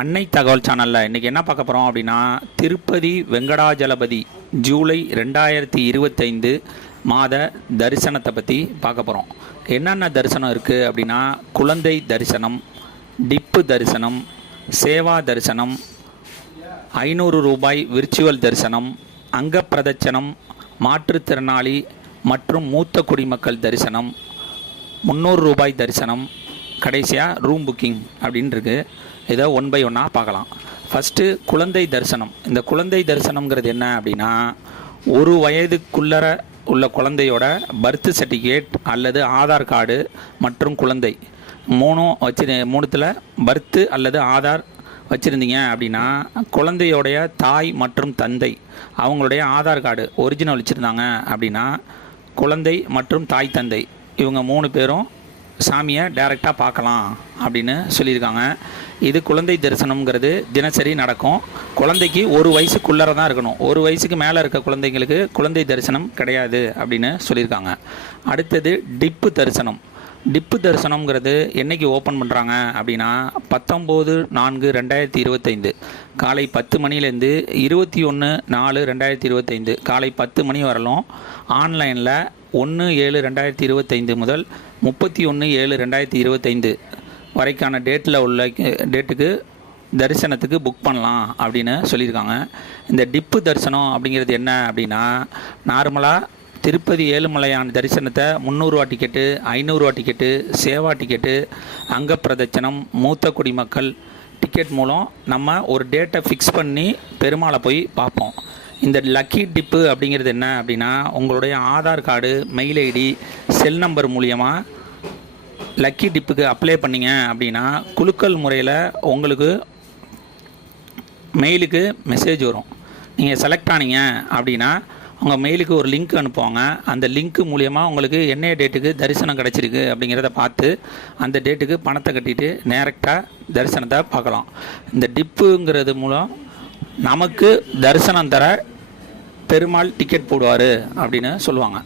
அன்னை தகவல் சேனலில் இன்றைக்கி என்ன பார்க்க போகிறோம் அப்படின்னா, திருப்பதி வெங்கடாஜலபதி ஜூலை 2025 மாத தரிசனத்தை பற்றி பார்க்க போகிறோம். என்னென்ன தரிசனம் இருக்குது அப்படின்னா, குழந்தை தரிசனம், டிப்பு தரிசனம், சேவா தரிசனம், 500 ரூபாய் விர்ச்சுவல் தரிசனம், அங்க பிரதட்சணம், மாற்றுத்திறனாளி மற்றும் மூத்த குடிமக்கள் தரிசனம், 300 ரூபாய் தரிசனம், கடைசியாக ரூம் புக்கிங் அப்படின்னு இருக்குது. இதை ஒன் பை ஒன்னாக பார்க்கலாம். ஃபஸ்ட்டு குழந்தை தரிசனம். இந்த குழந்தை தரிசனம்ங்கிறது என்ன அப்படின்னா, ஒரு வயதுக்குள்ளர உள்ள குழந்தையோட பர்த் சர்டிஃபிகேட் அல்லது ஆதார் கார்டு மற்றும் குழந்தை மூணுத்தில் பர்த்து அல்லது ஆதார் வச்சுருந்தீங்க அப்படின்னா, குழந்தையோடைய தாய் மற்றும் தந்தை அவங்களுடைய ஆதார் கார்டு ஒரிஜினல் வச்சுருந்தாங்க அப்படின்னா, குழந்தை மற்றும் தாய் தந்தை இவங்க 3 பேரும் சாமியை டைரெக்டாக பார்க்கலாம் அப்படின்னு சொல்லியிருக்காங்க. இது குழந்தை தரிசனம்ங்கிறது தினசரி நடக்கும். குழந்தைக்கு 1 வயசுக்குள்ளே தான் இருக்கணும். 1 வயசுக்கு மேலே இருக்க குழந்தைங்களுக்கு குழந்தை தரிசனம் கிடையாது அப்படின்னு சொல்லியிருக்காங்க. அடுத்தது டிப்பு தரிசனம். டிப்பு தரிசனம்ங்கிறது என்றைக்கு ஓப்பன் பண்ணுறாங்க அப்படின்னா, 19/4/2025 காலை 10 மணிலேருந்து 21/4/2025 காலை 10 மணி வரலும் ஆன்லைனில் 1/7/2025 முதல் 31/7/2025 வரைக்கான டேட்டுக்கு தரிசனத்துக்கு புக் பண்ணலாம் அப்படின்னு சொல்லியிருக்காங்க. இந்த டிப்பு தரிசனம் அப்படிங்கிறது என்ன அப்படின்னா, நார்மலாக திருப்பதி ஏழுமலையான் தரிசனத்தை 300 ரூபா டிக்கெட்டு, 500 ரூபா டிக்கெட்டு, சேவா டிக்கெட்டு, அங்க பிரதட்சணம், மூத்த குடிமக்கள் டிக்கெட் மூலம் நம்ம ஒரு டேட்டை ஃபிக்ஸ் பண்ணி பெருமாளை போய் பார்ப்போம். இந்த லக்கி டிப்பு அப்படிங்கிறது என்ன அப்படின்னா, உங்களுடைய Aadhaar card, mail ID, cell number மூலியமாக லக்கி டிப்புக்கு அப்ளை பண்ணிங்க அப்படின்னா, குலுக்கல் முறையில் உங்களுக்கு மெயிலுக்கு மெசேஜ் வரும். நீங்கள் செலக்ட் ஆனீங்க அப்படின்னா உங்கள் மெயிலுக்கு ஒரு லிங்க் அனுப்புவாங்க. அந்த லிங்க் மூலியமாக உங்களுக்கு என்ன டேட்டுக்கு தரிசனம் கிடச்சிருக்கு அப்படிங்கிறத பார்த்து அந்த டேட்டுக்கு பணத்தை கட்டிட்டு டைரெக்டாக தரிசனத்தை பார்க்கலாம். இந்த டிப்புங்கிறது மூலம் நமக்கு தரிசனம் தர பெருமாள் டிக்கெட் போடுவார் அப்படின்னு சொல்லுவாங்க.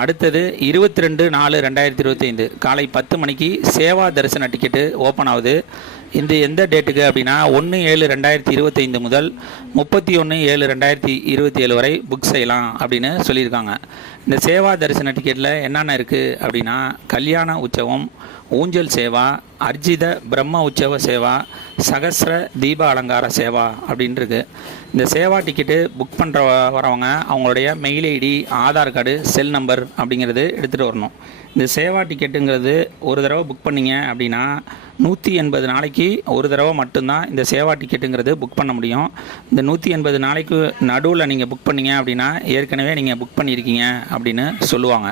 அடுத்தது 22/4/2025 காலை 10 மணிக்கு சேவா தரிசன டிக்கெட்டு ஓப்பன் ஆகுது. இந்த எந்த டேட்டுக்கு அப்படின்னா, 1/7/2025 முதல் 31/7/2027 வரை புக் செய்யலாம் அப்படின்னு சொல்லியிருக்காங்க. இந்த சேவா தரிசன டிக்கெட்டில் என்னென்ன இருக்குது அப்படின்னா, கல்யாண உற்சவம், ஊஞ்சல் சேவா, அர்ஜித பிரம்ம உற்சவ சேவா, சகஸ்ர தீப அலங்கார சேவா அப்படின்ருக்கு. இந்த சேவா டிக்கெட்டு புக் பண்ணுற வரவங்க அவங்களுடைய mail ID, Aadhaar card, cell number அப்படிங்கிறது எடுத்துகிட்டு வரணும். இந்த சேவா டிக்கெட்டுங்கிறது ஒரு தடவை புக் பண்ணிங்க அப்படின்னா 180 நாளைக்கு ஒரு தடவை மட்டும்தான் இந்த சேவா டிக்கெட்டுங்கிறது புக் பண்ண முடியும். இந்த 180 நாளைக்கு நடுவில் நீங்கள் புக் பண்ணிங்க அப்படின்னா ஏற்கனவே நீங்கள் புக் பண்ணியிருக்கீங்க அப்படின்னு சொல்லுவாங்க.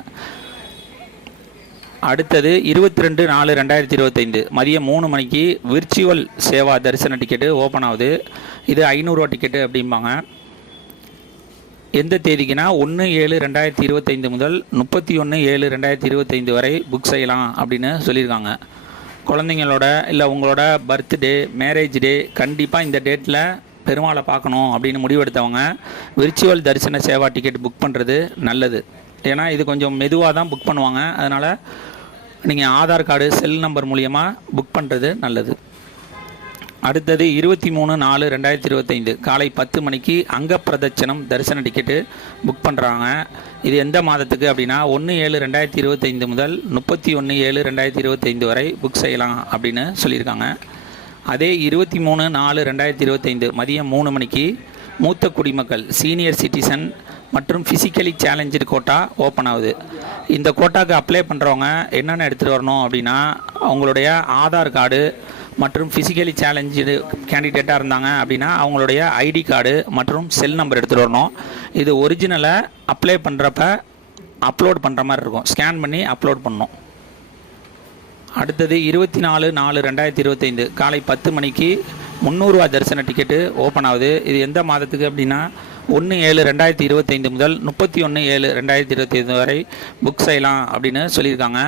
அடுத்தது 22/4/2025 மதியம் 3 மணிக்கு விர்ச்சுவல் சேவா தரிசன டிக்கெட்டு ஓப்பன் ஆகுது. இது 500 ரூபா டிக்கெட்டு அப்படிம்பாங்க. எந்த தேதிக்குன்னா 1/7/2025 முதல் 31/7/2025 வரை புக் செய்யலாம் அப்படின்னு சொல்லியிருக்காங்க. குழந்தைங்களோட இல்லை உங்களோட பர்த்டே, மேரேஜ் டே கண்டிப்பாக இந்த டேட்டில் பெருமாளை பார்க்கணும் அப்படின்னு முடிவெடுத்தவங்க விர்ச்சுவல் தரிசன சேவா டிக்கெட் புக் பண்ணுறது நல்லது. ஏன்னா இது கொஞ்சம் மெதுவாக தான் புக் பண்ணுவாங்க. அதனால் நீங்கள் ஆதார் கார்டு, செல் நம்பர் மூலியமாக புக் பண்ணுறது நல்லது. அடுத்தது 23/4/2025 காலை 10 மணிக்கு அங்க பிரதட்சணம் தரிசன டிக்கெட்டு புக் பண்ணுறாங்க. இது எந்த மாதத்துக்கு அப்படின்னா, 1/7/2025 முதல் 31/7/2025 வரை புக் செய்யலாம் அப்படின்னு சொல்லியிருக்காங்க. அதே 23/4/2025 மதியம் 3 மணிக்கு மூத்த குடிமக்கள், சீனியர் சிட்டிசன் மற்றும் ஃபிசிக்கலி சேலஞ்சு கோட்டா ஓப்பன் ஆகுது. இந்த கோட்டாக்கு அப்ளை பண்ணுறவங்க என்னென்ன எடுத்துகிட்டு வரணும் அப்படின்னா, அவங்களுடைய ஆதார் கார்டு மற்றும் ஃபிசிக்கலி சேலஞ்சு கேண்டிடேட்டாக இருந்தாங்க அப்படின்னா அவங்களுடைய ஐடி கார்டு மற்றும் செல் நம்பர் எடுத்துகிட்டு வரணும். இது ஒரிஜினலை அப்ளை பண்ணுறப்ப அப்லோட் பண்ணுற மாதிரி இருக்கும். ஸ்கேன் பண்ணி அப்லோட் பண்ணணும். அடுத்தது 24/4/2025 காலை 10 மணிக்கு 300 ரூபா தரிசன டிக்கெட்டு ஓப்பன் ஆகுது. இது எந்த மாதத்துக்கு அப்படின்னா, 1/7/2025 முதல் 31/7/2025 வரை புக் செய்யலாம் அப்படின்னு சொல்லியிருக்காங்க.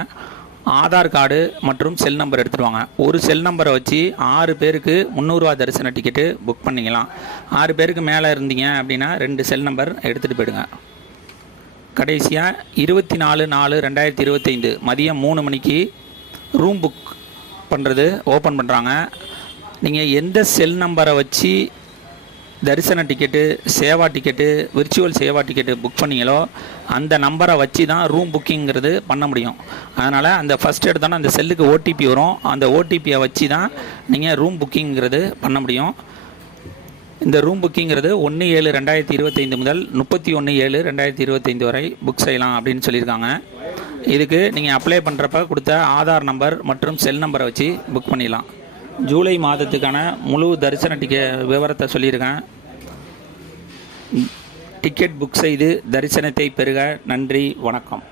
ஆதார் கார்டு மற்றும் செல் நம்பர் எடுத்துடுவாங்க. ஒரு செல் நம்பரை வச்சு 6 பேருக்கு 300 ரூபா தரிசன டிக்கெட்டு புக் பண்ணிக்கலாம். 6 பேருக்கு மேலே இருந்தீங்க அப்படின்னா 2 செல் நம்பர் எடுத்துகிட்டு போயிடுங்க. கடைசியாக 24/4/2025 மதியம் 3 மணிக்கு ரூம் புக் பண்ணுறது ஓப்பன் பண்ணுறாங்க. நீங்கள் எந்த செல் நம்பரை வச்சு தரிசன டிக்கெட்டு, சேவா டிக்கெட்டு, விர்ச்சுவல் சேவா டிக்கெட்டு புக் பண்ணீங்களோ அந்த நம்பரை வச்சு தான் ரூம் புக்கிங்கிறது பண்ண முடியும். அதனால் அந்த ஃபஸ்ட் எடுத்தோன்னா அந்த செல்லுக்கு ஓடிபி வரும். அந்த ஓடிபியை வச்சு தான் நீங்கள் ரூம் புக்கிங்கிறது பண்ண முடியும். இந்த ரூம் புக்கிங்கிறது 1/7/2025 முதல் 31/7/2025 வரை புக் செய்யலாம் அப்படின்னு சொல்லியிருக்காங்க. இதுக்கு நீங்கள் அப்ளை பண்ணுறப்ப கொடுத்த ஆதார் நம்பர் மற்றும் செல் நம்பரை வச்சு புக் பண்ணிடலாம். ஜூலை மாதத்துக்கான முழு தரிசன விவரத்தை சொல்லியிருக்கேன். டிக்கெட் புக் செய்து தரிசனத்தை பெறுக. நன்றி, வணக்கம்.